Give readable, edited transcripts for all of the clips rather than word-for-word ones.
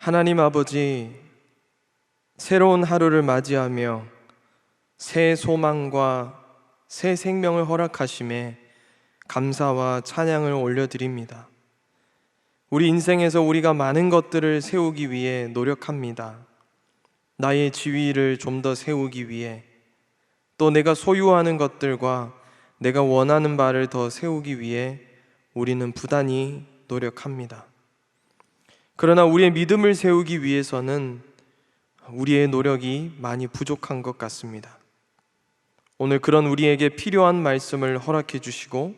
하나님 아버지, 새로운 하루를 맞이하며 새 소망과 새 생명을 허락하심에 감사와 찬양을 올려드립니다. 우리 인생에서 우리가 많은 것들을 세우기 위해 노력합니다. 나의 지위를 좀 더 세우기 위해, 또 내가 소유하는 것들과 내가 원하는 바를 더 세우기 위해 우리는 부단히 노력합니다. 그러나 우리의 믿음을 세우기 위해서는 우리의 노력이 많이 부족한 것 같습니다. 오늘 그런 우리에게 필요한 말씀을 허락해 주시고,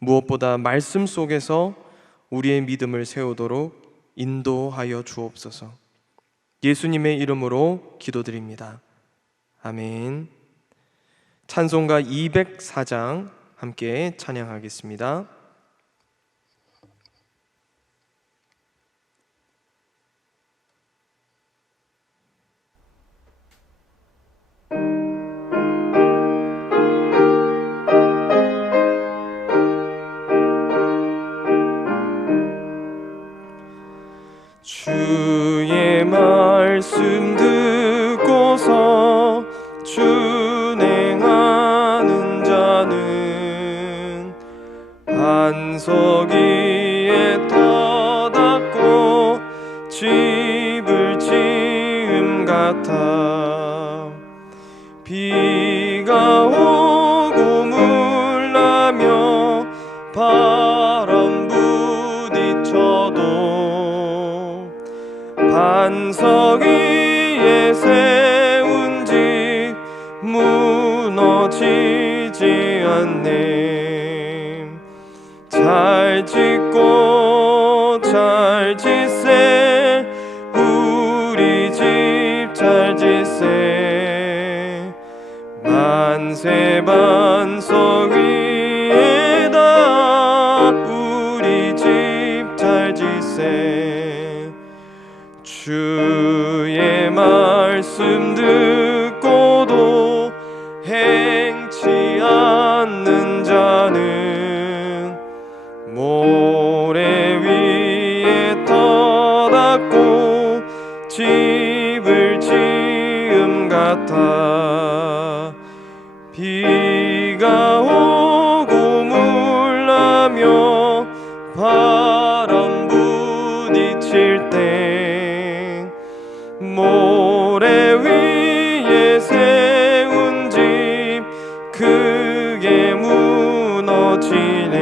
무엇보다 말씀 속에서 우리의 믿음을 세우도록 인도하여 주옵소서. 예수님의 이름으로 기도드립니다. 아멘. 찬송가 204장 함께 찬양하겠습니다. 주의 말씀 듣고서 준행하는 자는 반석 위에 터닫고 집을 지음 같아. 비가 오고 물나며 바람 부딪혀도 반석 위에 세운 집 무너지지 않네. 잘 짓고 잘 짓세, 우리 집 잘 짓세. 만세 반석 위에다 우리 집 잘 짓세. 주의 말씀 듣고도 행치 않는 자는 모래 위에 터닫고 집을 지음 같아. 비가 오고 물나며 바람 부딪힐 때 모래 위에 세운 집 크게 무너지네.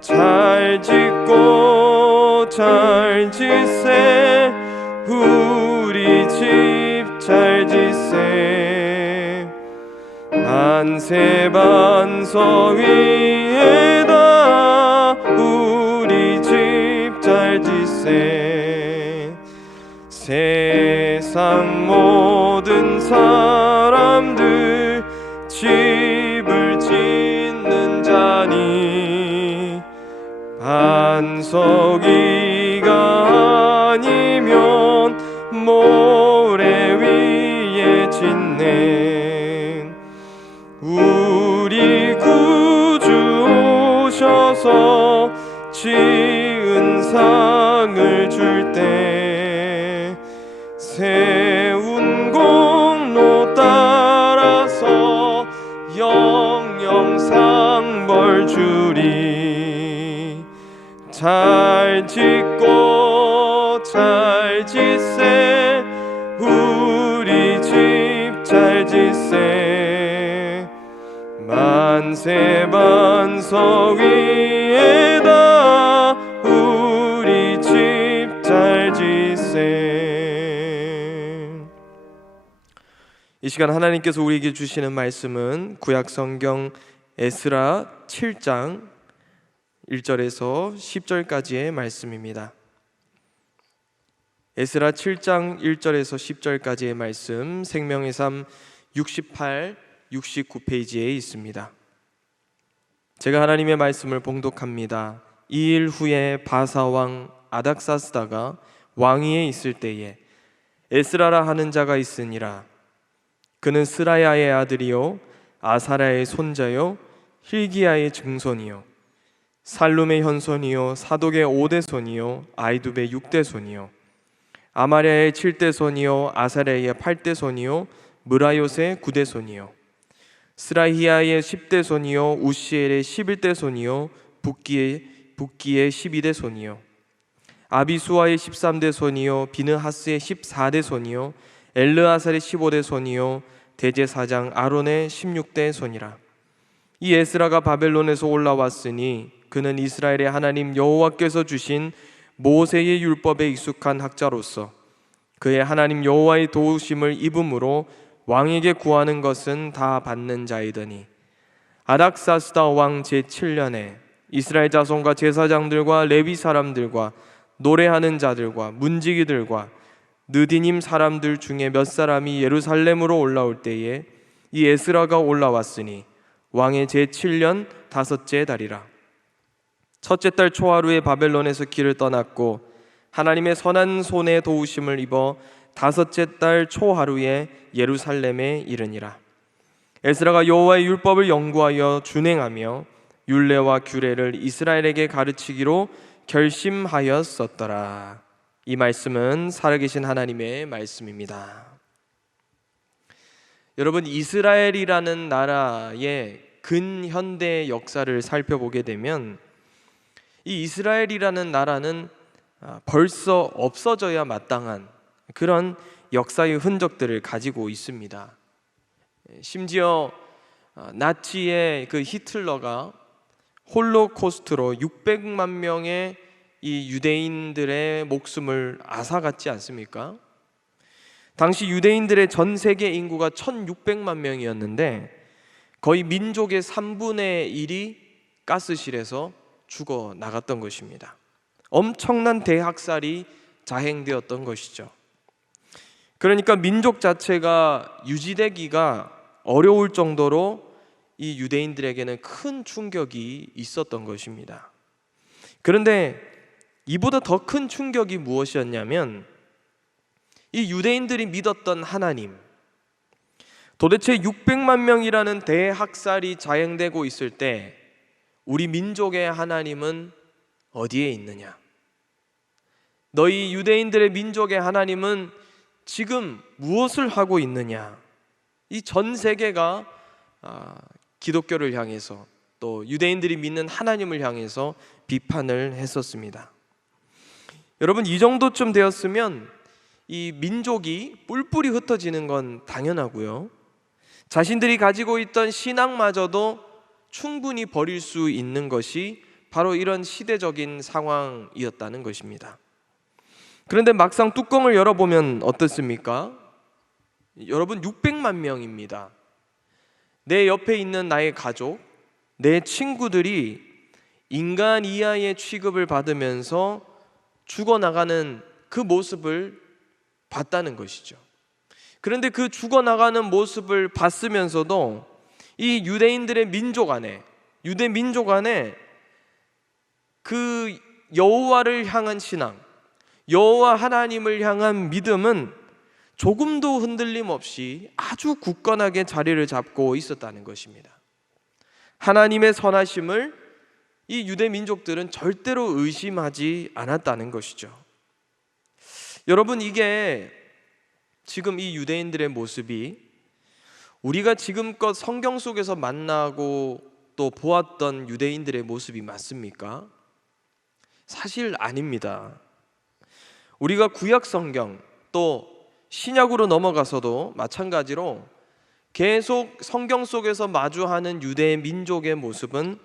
잘 짓고 잘 짓세, 우리 집 잘 짓세. 만세 반석 위에다 우리 집 잘 짓세. 세상 모든 사람들 집을 짓는 자니 반석 위가 아니면 모래 위에 짓네. 우리 구주 오셔서 지은 상을 줄 때 세운 공로 따라서 영영 상벌 주리. 잘 짓고 잘 짓세, 우리 집 잘 짓세. 만세 반석 위에다 우리 집 잘 짓세. 이 시간 하나님께서 우리에게 주시는 말씀은 구약 성경 에스라 7장 1절에서 10절까지의 말씀입니다. 에스라 7장 1절에서 10절까지의 말씀, 생명의 삶 68, 69페이지에 있습니다. 제가 하나님의 말씀을 봉독합니다. 이 일 후에 바사왕 아닥사스다가 왕위에 있을 때에 에스라라 하는 자가 있으니라. 그는 스라야의 아들이요 아사라의 손자요 힐기야의 증손이요 살룸의 현손이요 사독의 5대 손이요 아이두베의 6대 손이요 아마랴의 7대 손이요 아사랴의 8대 손이요 무라요스의 9대 손이요 스라히야의 10대 손이요 우시엘의 11대 손이요 붓기의 12대 손이요 아비수아의 13대 손이요 비느하스의 14대 손이요 엘르아살의 15대 손이요 대제사장 아론의 16대 손이라. 이 에스라가 바벨론에서 올라왔으니 그는 이스라엘의 하나님 여호와께서 주신 모세의 율법에 익숙한 학자로서 그의 하나님 여호와의 도우심을 입음으로 왕에게 구하는 것은 다 받는 자이더니 아닥사스다 왕 제7년에 이스라엘 자손과 제사장들과 레위 사람들과 노래하는 자들과 문지기들과 느디님 사람들 중에 몇 사람이 예루살렘으로 올라올 때에 이 에스라가 올라왔으니 왕의 제7년 5째 달이라. 첫째 달 초하루에 바벨론에서 길을 떠났고 하나님의 선한 손에 도우심을 입어 5째 달 초하루에 예루살렘에 이르니라. 에스라가 여호와의 율법을 연구하여 준행하며 율례와 규례를 이스라엘에게 가르치기로 결심하였었더라. 이 말씀은 살아계신 하나님의 말씀입니다. 여러분, 이스라엘이라는 나라의 근현대 역사를 살펴보게 되면 이 이스라엘이라는 나라는 벌써 없어져야 마땅한 그런 역사의 흔적들을 가지고 있습니다. 심지어 나치의 그 히틀러가 홀로코스트로 600만 명의 이 유대인들의 목숨을 앗아갔지 않습니까? 당시 유대인들의 전 세계 인구가 1600만 명이었는데 거의 민족의 3분의 1이 가스실에서 죽어 나갔던 것입니다. 엄청난 대학살이 자행되었던 것이죠. 그러니까 민족 자체가 유지되기가 어려울 정도로 이 유대인들에게는 큰 충격이 있었던 것입니다. 그런데 이보다 더 큰 충격이 무엇이었냐면 이 유대인들이 믿었던 하나님, 도대체 600만 명이라는 대학살이 자행되고 있을 때 우리 민족의 하나님은 어디에 있느냐? 너희 유대인들의 민족의 하나님은 지금 무엇을 하고 있느냐? 이 전 세계가 기독교를 향해서 또 유대인들이 믿는 하나님을 향해서 비판을 했었습니다. 여러분, 이 정도쯤 되었으면 이 민족이 뿔뿔이 흩어지는 건 당연하고요, 자신들이 가지고 있던 신앙마저도 충분히 버릴 수 있는 것이 바로 이런 시대적인 상황이었다는 것입니다. 그런데 막상 뚜껑을 열어보면 어떻습니까? 여러분, 600만 명입니다. 내 옆에 있는 나의 가족, 내 친구들이 인간 이하의 취급을 받으면서 죽어나가는 그 모습을 봤다는 것이죠. 그런데 그 죽어나가는 모습을 봤으면서도 이 유대인들의 민족 안에, 유대 민족 안에 그 여호와를 향한 신앙, 여호와 하나님을 향한 믿음은 조금도 흔들림 없이 아주 굳건하게 자리를 잡고 있었다는 것입니다. 하나님의 선하심을 이 유대 민족들은 절대로 의심하지 않았다는 것이죠. 여러분, 이게 지금 이 유대인들의 모습이 우리가 지금껏 성경 속에서 만나고 또 보았던 유대인들의 모습이 맞습니까? 사실 아닙니다. 우리가 구약 성경 또 신약으로 넘어가서도 마찬가지로 계속 성경 속에서 마주하는 유대 민족의 모습은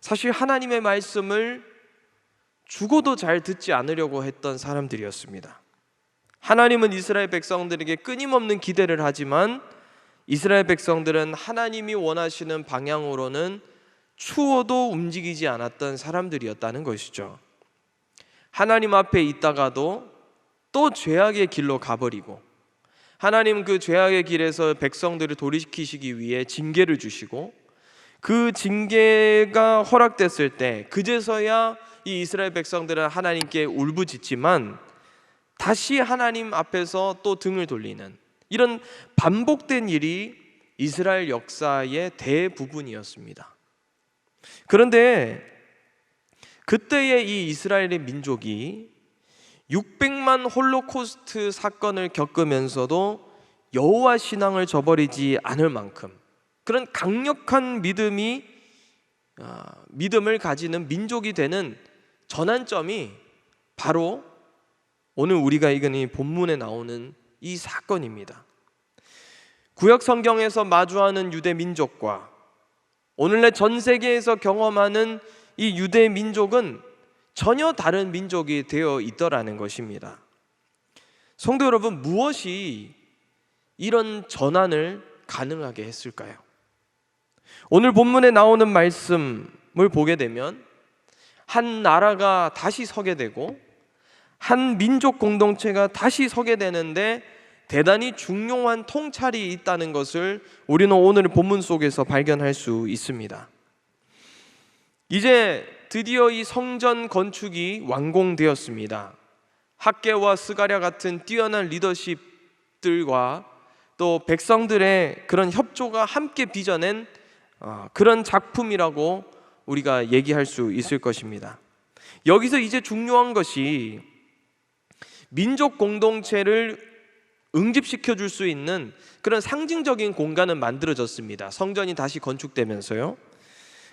사실 하나님의 말씀을 죽어도 잘 듣지 않으려고 했던 사람들이었습니다. 하나님은 이스라엘 백성들에게 끊임없는 기대를 하지만 이스라엘 백성들은 하나님이 원하시는 방향으로는 추워도 움직이지 않았던 사람들이었다는 것이죠. 하나님 앞에 있다가도 또 죄악의 길로 가버리고, 하나님 그 죄악의 길에서 백성들을 돌이키시기 위해 징계를 주시고, 그 징계가 허락됐을 때 그제서야 이 이스라엘 백성들은 하나님께 울부짖지만 다시 하나님 앞에서 또 등을 돌리는 이런 반복된 일이 이스라엘 역사의 대부분이었습니다. 그런데 그때의 이 이스라엘의 민족이 600만 홀로코스트 사건을 겪으면서도 여호와 신앙을 저버리지 않을 만큼 그런 강력한 믿음을 가지는 민족이 되는 전환점이 바로 오늘 우리가 읽은 이 본문에 나오는 이 사건입니다. 구약 성경에서 마주하는 유대 민족과 오늘날 전 세계에서 경험하는 이 유대 민족은 전혀 다른 민족이 되어 있더라는 것입니다. 성도 여러분, 무엇이 이런 전환을 가능하게 했을까요? 오늘 본문에 나오는 말씀을 보게 되면 한 나라가 다시 서게 되고 한 민족 공동체가 다시 서게 되는데 대단히 중요한 통찰이 있다는 것을 우리는 오늘 본문 속에서 발견할 수 있습니다. 이제 드디어 이 성전 건축이 완공되었습니다. 학개와 스가랴 같은 뛰어난 리더십들과 또 백성들의 그런 협조가 함께 빚어낸 그런 작품이라고 우리가 얘기할 수 있을 것입니다. 여기서 이제 중요한 것이 민족 공동체를 응집시켜 줄 수 있는 그런 상징적인 공간은 만들어졌습니다. 성전이 다시 건축되면서요.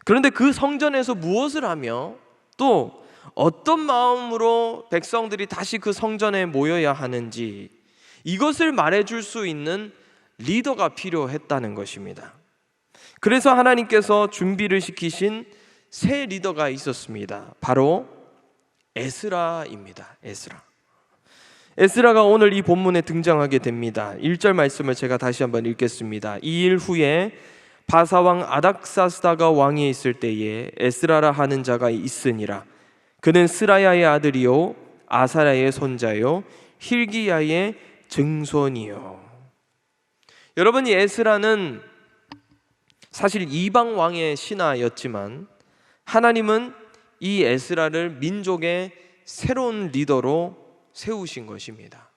그런데 그 성전에서 무엇을 하며 또 어떤 마음으로 백성들이 다시 그 성전에 모여야 하는지 이것을 말해줄 수 있는 리더가 필요했다는 것입니다. 그래서 하나님께서 준비를 시키신 새 리더가 있었습니다. 바로 에스라입니다. 에스라가 오늘 이 본문에 등장하게 됩니다. 1절 말씀을 제가 다시 한번 읽겠습니다. 이 일 후에 바사왕 아닥사스다가 왕위에 있을 때에 에스라라 하는 자가 있으니라. 그는 스라야의 아들이요 아사랴의 손자요 힐기야의 증손이요. 여러분, 이 에스라는 사실 이방 왕의 신하였지만 하나님은 이 에스라를 민족의 새로운 리더로 세우신 것입니다.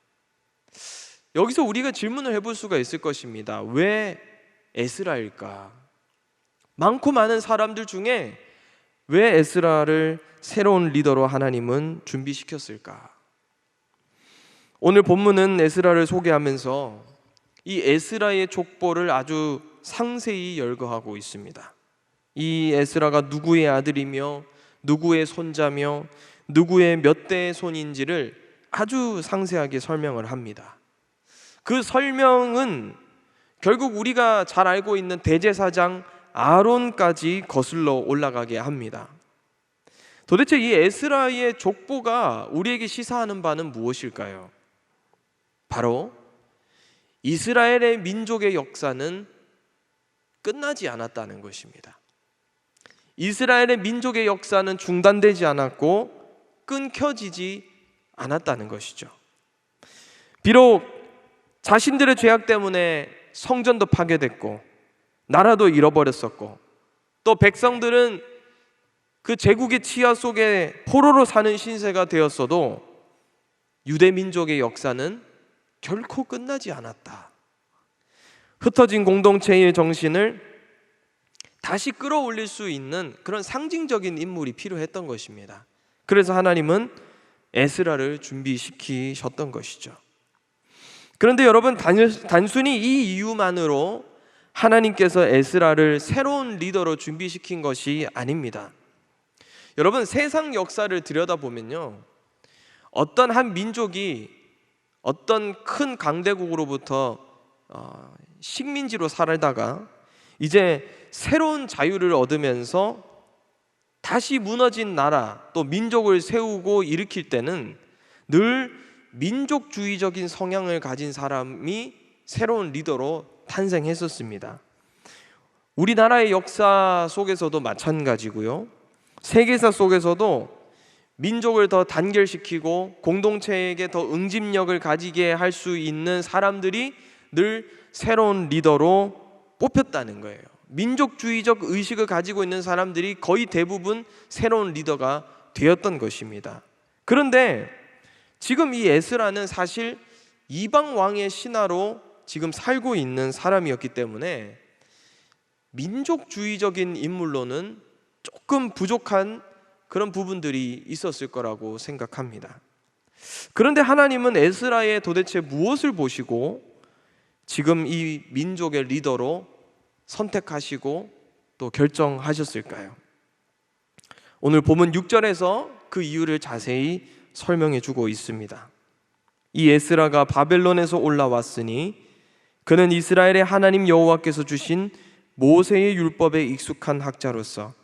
여기서 우리가 질문을 해볼 수가 있을 것입니다. 왜 에스라일까? 많고 많은 사람들 중에 왜 에스라를 새로운 리더로 하나님은 준비시켰을까? 오늘 본문은 에스라를 소개하면서 이 에스라의 족보를 아주 상세히 열거하고 있습니다. 이 에스라가 누구의 아들이며 누구의 손자며 누구의 몇 대의 손인지를 아주 상세하게 설명을 합니다. 그 설명은 결국 우리가 잘 알고 있는 대제사장 아론까지 거슬러 올라가게 합니다. 도대체 이 에스라의 족보가 우리에게 시사하는 바는 무엇일까요? 바로 이스라엘의 민족의 역사는 끝나지 않았다는 것입니다. 이스라엘의 민족의 역사는 중단되지 않았고 끊겨지지 않았다는 것이죠. 비록 자신들의 죄악 때문에 성전도 파괴됐고 나라도 잃어버렸었고 또 백성들은 그 제국의 치하 속에 포로로 사는 신세가 되었어도 유대 민족의 역사는 결코 끝나지 않았다. 흩어진 공동체의 정신을 다시 끌어올릴 수 있는 그런 상징적인 인물이 필요했던 것입니다. 그래서 하나님은 에스라를 준비시키셨던 것이죠. 그런데 여러분, 단순히 이 이유만으로 하나님께서 에스라를 새로운 리더로 준비시킨 것이 아닙니다. 여러분, 세상 역사를 들여다보면요, 어떤 한 민족이 어떤 큰 강대국으로부터 식민지로 살다가 이제 새로운 자유를 얻으면서 다시 무너진 나라 또 민족을 세우고 일으킬 때는 늘 민족주의적인 성향을 가진 사람이 새로운 리더로 탄생했었습니다. 우리나라의 역사 속에서도 마찬가지고요, 세계사 속에서도 민족을 더 단결시키고 공동체에게 더 응집력을 가지게 할 수 있는 사람들이 늘 새로운 리더로 뽑혔다는 거예요. 민족주의적 의식을 가지고 있는 사람들이 거의 대부분 새로운 리더가 되었던 것입니다. 그런데 지금 이 에스라는 사실 이방 왕의 신하로 지금 살고 있는 사람이었기 때문에 민족주의적인 인물로는 조금 부족한 그런 부분들이 있었을 거라고 생각합니다. 그런데 하나님은 에스라의 도대체 무엇을 보시고 지금 이 민족의 리더로 선택하시고 또 결정하셨을까요? 오늘 본문 6절에서 그 이유를 자세히 설명해 주고 있습니다. 이 에스라가 바벨론에서 올라왔으니 그는 이스라엘의 하나님 여호와께서 주신 모세의 율법에 익숙한 학자로서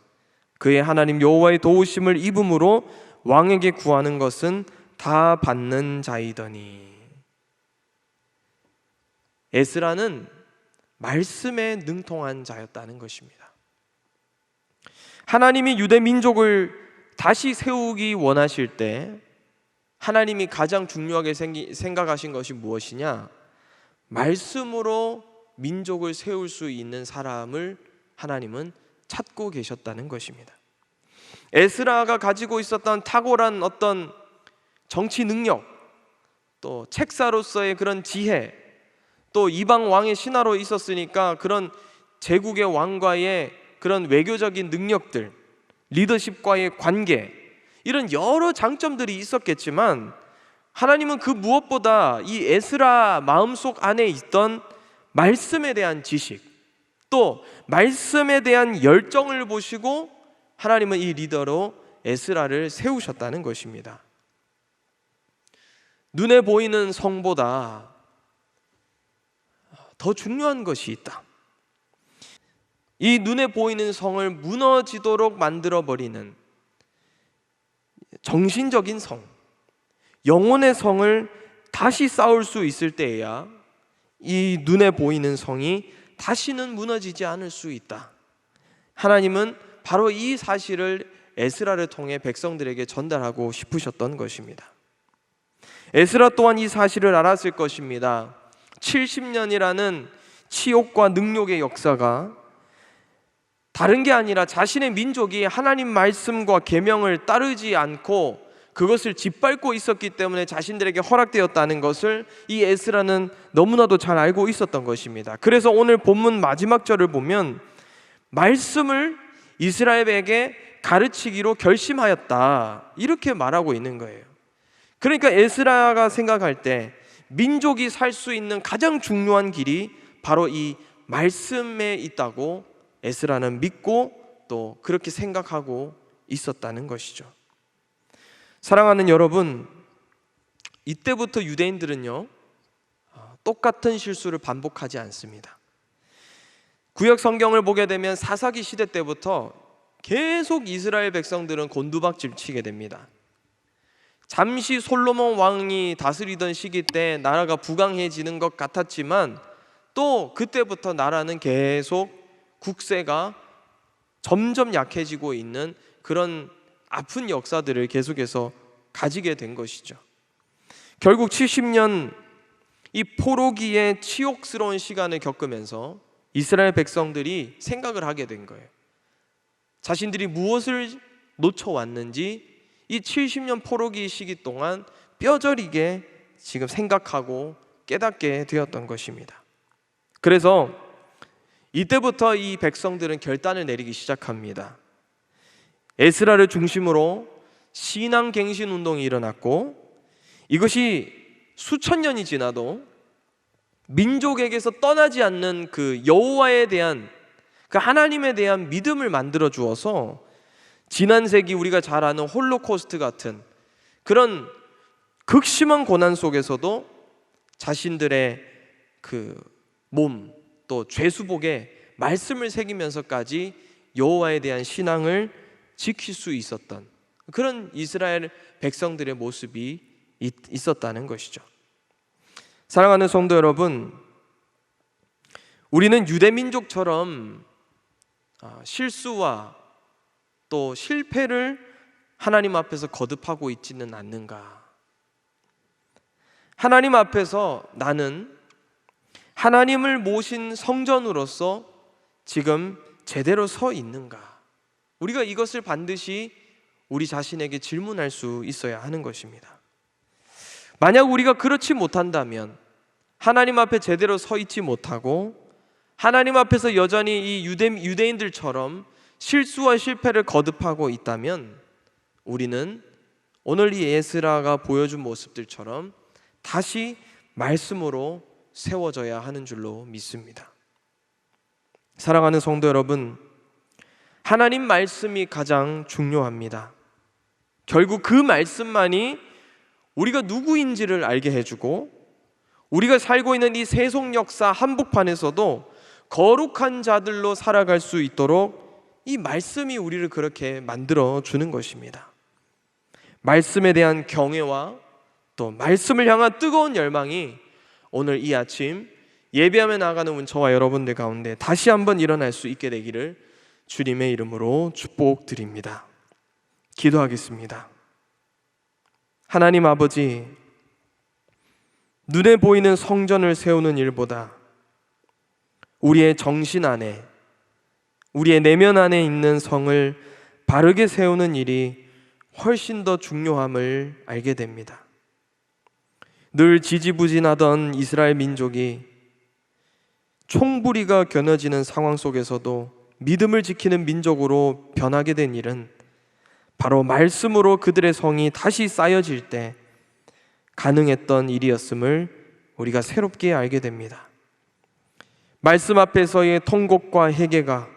그의 하나님 여호와의 도우심을 입음으로 왕에게 구하는 것은 다 받는 자이더니. 에스라는 말씀에 능통한 자였다는 것입니다. 하나님이 유대 민족을 다시 세우기 원하실 때 하나님이 가장 중요하게 생각하신 것이 무엇이냐? 말씀으로 민족을 세울 수 있는 사람을 하나님은 찾고 계셨다는 것입니다. 에스라가 가지고 있었던 탁월한 어떤 정치 능력, 또 책사로서의 그런 지혜, 또 이방 왕의 신하로 있었으니까 그런 제국의 왕과의 그런 외교적인 능력들, 리더십과의 관계, 이런 여러 장점들이 있었겠지만 하나님은 그 무엇보다 이 에스라 마음속 안에 있던 말씀에 대한 지식, 또 말씀에 대한 열정을 보시고 하나님은 이 리더로 에스라를 세우셨다는 것입니다. 눈에 보이는 성보다 더 중요한 것이 있다. 이 눈에 보이는 성을 무너지도록 만들어버리는 정신적인 성, 영혼의 성을 다시 쌓을 수 있을 때에야 이 눈에 보이는 성이 다시는 무너지지 않을 수 있다. 하나님은 바로 이 사실을 에스라를 통해 백성들에게 전달하고 싶으셨던 것입니다. 에스라 또한 이 사실을 알았을 것입니다. 70년이라는 치욕과 능욕의 역사가 다른 게 아니라 자신의 민족이 하나님 말씀과 계명을 따르지 않고 그것을 짓밟고 있었기 때문에 자신들에게 허락되었다는 것을 이 에스라는 너무나도 잘 알고 있었던 것입니다. 그래서 오늘 본문 마지막 절을 보면 말씀을 이스라엘에게 가르치기로 결심하였다, 이렇게 말하고 있는 거예요. 그러니까 에스라가 생각할 때 민족이 살 수 있는 가장 중요한 길이 바로 이 말씀에 있다고 에스라는 믿고 또 그렇게 생각하고 있었다는 것이죠. 사랑하는 여러분, 이때부터 유대인들은요 똑같은 실수를 반복하지 않습니다. 구약 성경을 보게 되면 사사기 시대 때부터 계속 이스라엘 백성들은 곤두박질 치게 됩니다. 잠시 솔로몬 왕이 다스리던 시기 때 나라가 부강해지는 것 같았지만 또 그때부터 나라는 계속 국세가 점점 약해지고 있는 그런 아픈 역사들을 계속해서 가지게 된 것이죠. 결국 70년 이 포로기의 치욕스러운 시간을 겪으면서 이스라엘 백성들이 생각을 하게 된 거예요. 자신들이 무엇을 놓쳐왔는지 이 70년 포로기 시기 동안 뼈저리게 지금 생각하고 깨닫게 되었던 것입니다. 그래서 이때부터 이 백성들은 결단을 내리기 시작합니다. 에스라를 중심으로 신앙갱신 운동이 일어났고 이것이 수천 년이 지나도 민족에게서 떠나지 않는 그 여호와에 대한 그 하나님에 대한 믿음을 만들어 주어서 지난 세기 우리가 잘 아는 홀로코스트 같은 그런 극심한 고난 속에서도 자신들의 그 몸 또 죄수복에 말씀을 새기면서까지 여호와에 대한 신앙을 지킬 수 있었던 그런 이스라엘 백성들의 모습이 있었다는 것이죠. 사랑하는 성도 여러분, 우리는 유대민족처럼 실수와 또 실패를 하나님 앞에서 거듭하고 있지는 않는가? 하나님 앞에서 나는 하나님을 모신 성전으로서 지금 제대로 서 있는가? 우리가 이것을 반드시 우리 자신에게 질문할 수 있어야 하는 것입니다. 만약 우리가 그렇지 못한다면, 하나님 앞에 제대로 서 있지 못하고 하나님 앞에서 여전히 이 유대인들처럼 실수와 실패를 거듭하고 있다면 우리는 오늘 이 에스라가 보여준 모습들처럼 다시 말씀으로 세워져야 하는 줄로 믿습니다. 사랑하는 성도 여러분, 하나님 말씀이 가장 중요합니다. 결국 그 말씀만이 우리가 누구인지를 알게 해주고 우리가 살고 있는 이 세속 역사 한복판에서도 거룩한 자들로 살아갈 수 있도록 이 말씀이 우리를 그렇게 만들어 주는 것입니다. 말씀에 대한 경외와 또 말씀을 향한 뜨거운 열망이 오늘 이 아침 예배하며 나가는 저와 여러분들 가운데 다시 한번 일어날 수 있게 되기를 주님의 이름으로 축복드립니다. 기도하겠습니다. 하나님 아버지, 눈에 보이는 성전을 세우는 일보다 우리의 정신 안에, 우리의 내면 안에 있는 성을 바르게 세우는 일이 훨씬 더 중요함을 알게 됩니다. 늘 지지부진하던 이스라엘 민족이 총부리가 겨눠지는 상황 속에서도 믿음을 지키는 민족으로 변하게 된 일은 바로 말씀으로 그들의 성이 다시 쌓여질 때 가능했던 일이었음을 우리가 새롭게 알게 됩니다. 말씀 앞에서의 통곡과 회개가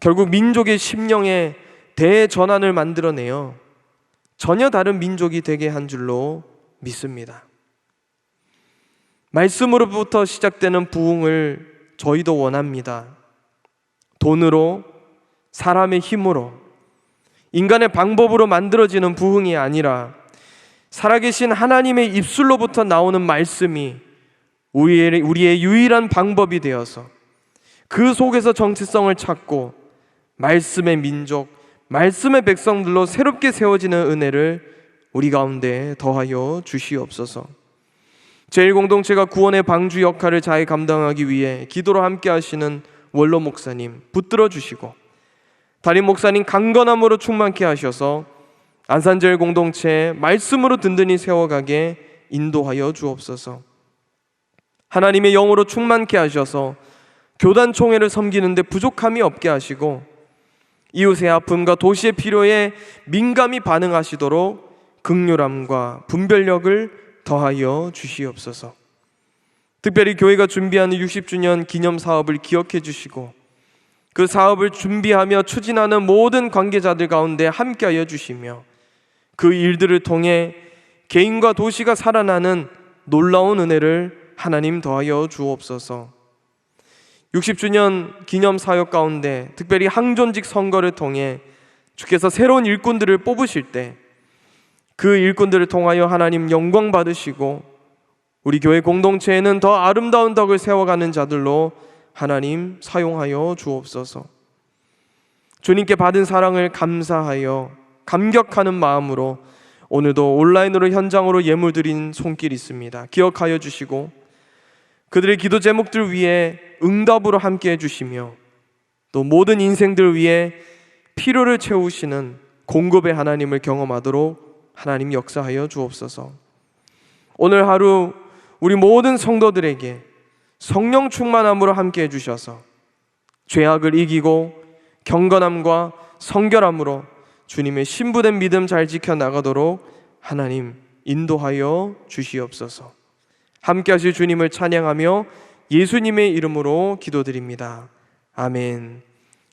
결국 민족의 심령에 대전환을 만들어내어 전혀 다른 민족이 되게 한 줄로 믿습니다. 말씀으로부터 시작되는 부흥을 저희도 원합니다. 돈으로, 사람의 힘으로, 인간의 방법으로 만들어지는 부흥이 아니라 살아계신 하나님의 입술로부터 나오는 말씀이 우리의 유일한 방법이 되어서 그 속에서 정체성을 찾고 말씀의 민족, 말씀의 백성들로 새롭게 세워지는 은혜를 우리 가운데 더하여 주시옵소서. 제1공동체가 구원의 방주 역할을 잘 감당하기 위해 기도로 함께 하시는 원로 목사님 붙들어 주시고, 담임 목사님 강건함으로 충만케 하셔서 안산제일공동체 말씀으로 든든히 세워가게 인도하여 주옵소서. 하나님의 영으로 충만케 하셔서 교단 총회를 섬기는데 부족함이 없게 하시고 이웃의 아픔과 도시의 필요에 민감히 반응하시도록 긍휼함과 분별력을 더하여 주시옵소서. 특별히 교회가 준비하는 60주년 기념 사업을 기억해 주시고 그 사업을 준비하며 추진하는 모든 관계자들 가운데 함께하여 주시며 그 일들을 통해 개인과 도시가 살아나는 놀라운 은혜를 하나님 더하여 주옵소서. 60주년 기념 사역 가운데 특별히 항존직 선거를 통해 주께서 새로운 일꾼들을 뽑으실 때 그 일꾼들을 통하여 하나님 영광 받으시고 우리 교회 공동체에는 더 아름다운 덕을 세워가는 자들로 하나님 사용하여 주옵소서. 주님께 받은 사랑을 감사하여 감격하는 마음으로 오늘도 온라인으로 현장으로 예물 드린 손길이 있습니다. 기억하여 주시고 그들의 기도 제목들 위해 응답으로 함께 해주시며 또 모든 인생들 위해 필요를 채우시는 공급의 하나님을 경험하도록 하나님 역사하여 주옵소서. 오늘 하루 우리 모든 성도들에게 성령 충만함으로 함께 해주셔서 죄악을 이기고 경건함과 성결함으로 주님의 신부된 믿음 잘 지켜나가도록 하나님 인도하여 주시옵소서. 함께 하실 주님을 찬양하며 예수님의 이름으로 기도드립니다. 아멘.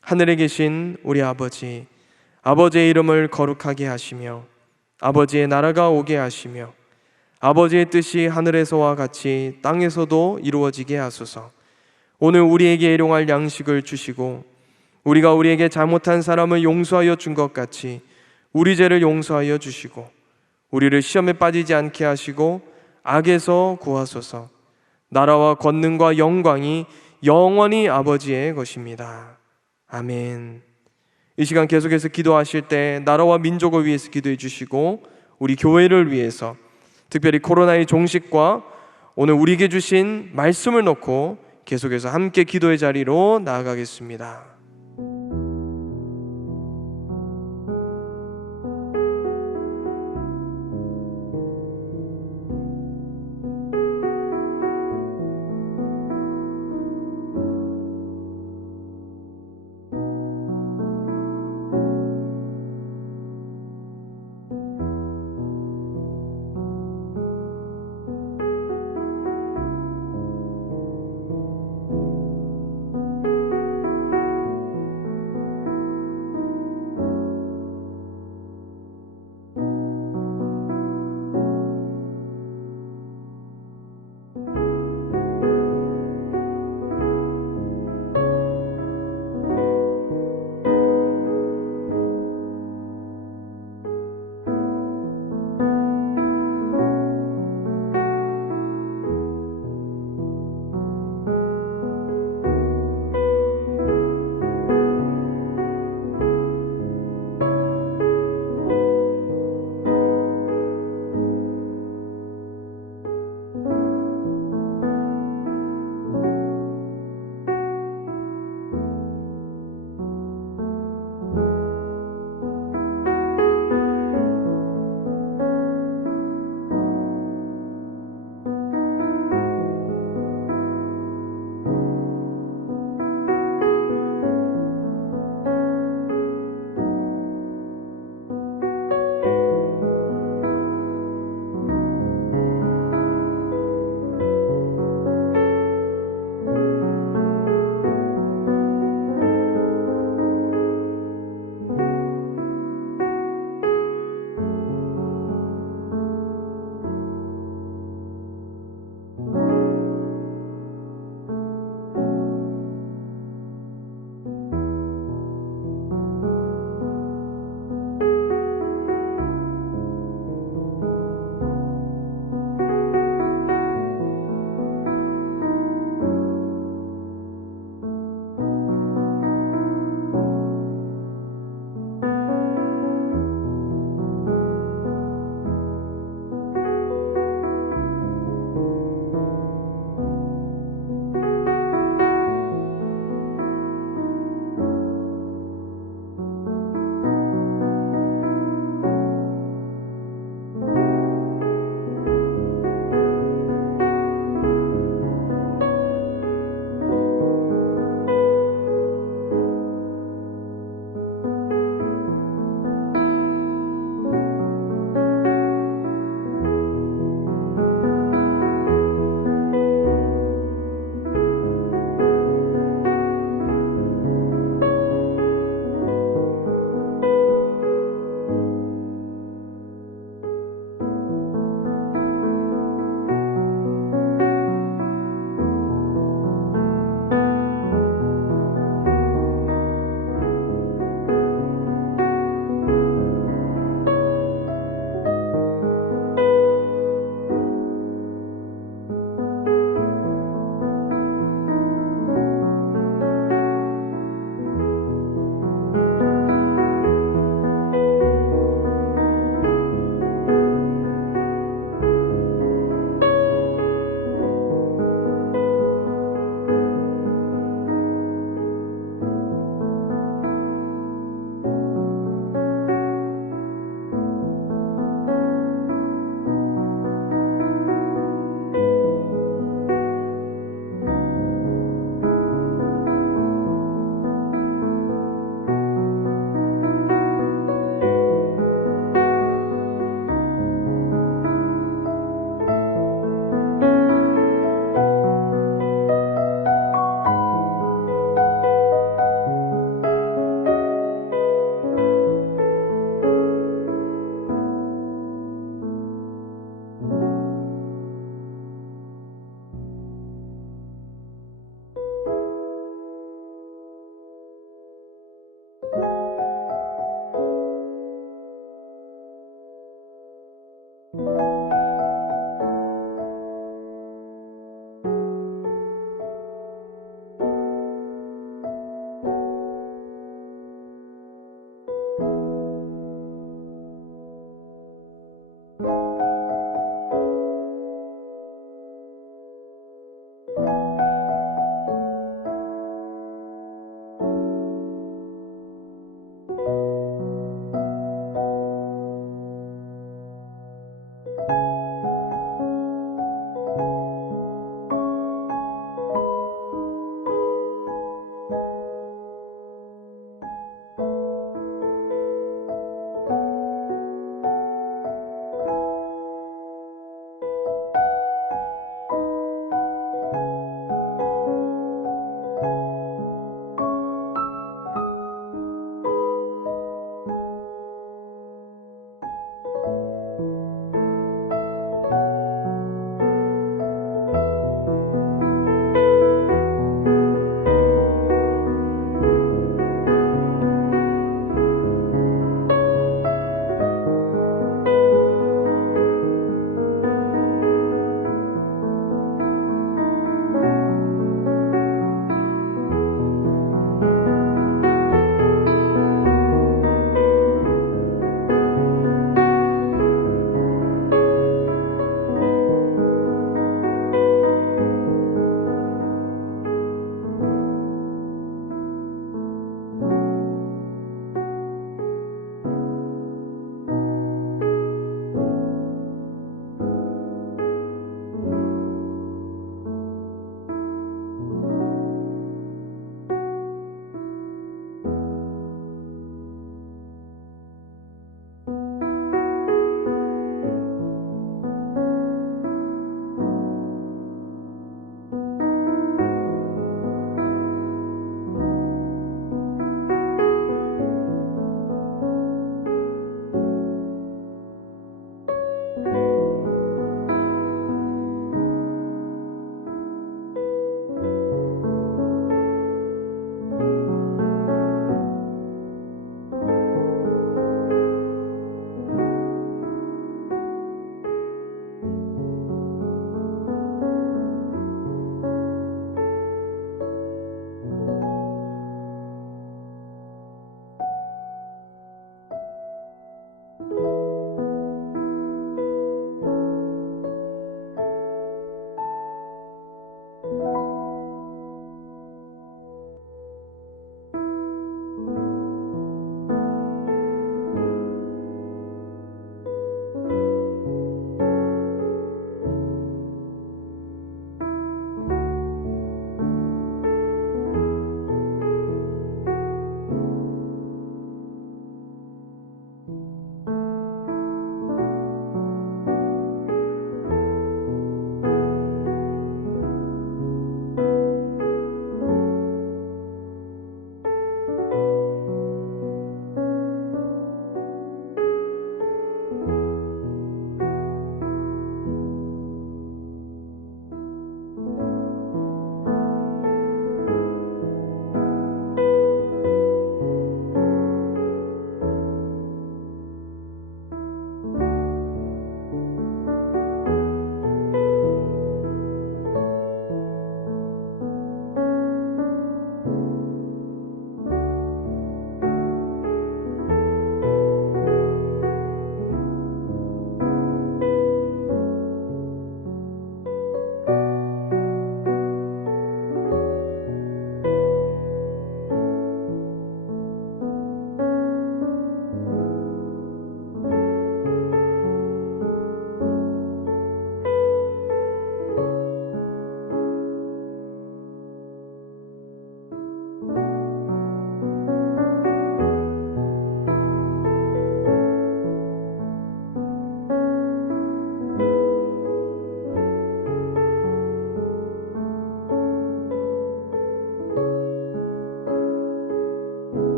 하늘에 계신 우리 아버지, 아버지의 이름을 거룩하게 하시며 아버지의 나라가 오게 하시며 아버지의 뜻이 하늘에서와 같이 땅에서도 이루어지게 하소서. 오늘 우리에게 일용할 양식을 주시고 우리가 우리에게 잘못한 사람을 용서하여 준 것 같이 우리 죄를 용서하여 주시고 우리를 시험에 빠지지 않게 하시고 악에서 구하소서. 나라와 권능과 영광이 영원히 아버지의 것입니다. 아멘. 이 시간 계속해서 기도하실 때 나라와 민족을 위해서 기도해 주시고 우리 교회를 위해서 특별히 코로나의 종식과 오늘 우리에게 주신 말씀을 놓고 계속해서 함께 기도의 자리로 나아가겠습니다.